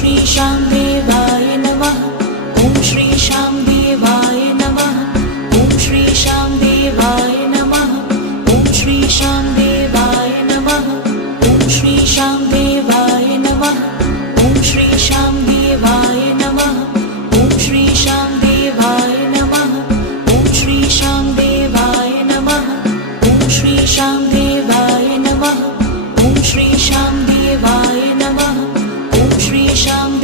श्री श्याम देवाय नमः। ओम श्री श्याम देवाय नमः। ओम श्री श्याम देवाय नमः। ओम श्री श्याम देवाय नमः। ओम श्री श्याम देवाय नमः। ओम श्री श्याम देवाय नमः। ओम श्री श्याम देवाय नमः। ओम श्री श्याम देवाय नमः। ओम श्री श्याम देवाय नमः। ओम श्री श्याम देवाय नमः। ओम श्री श्याम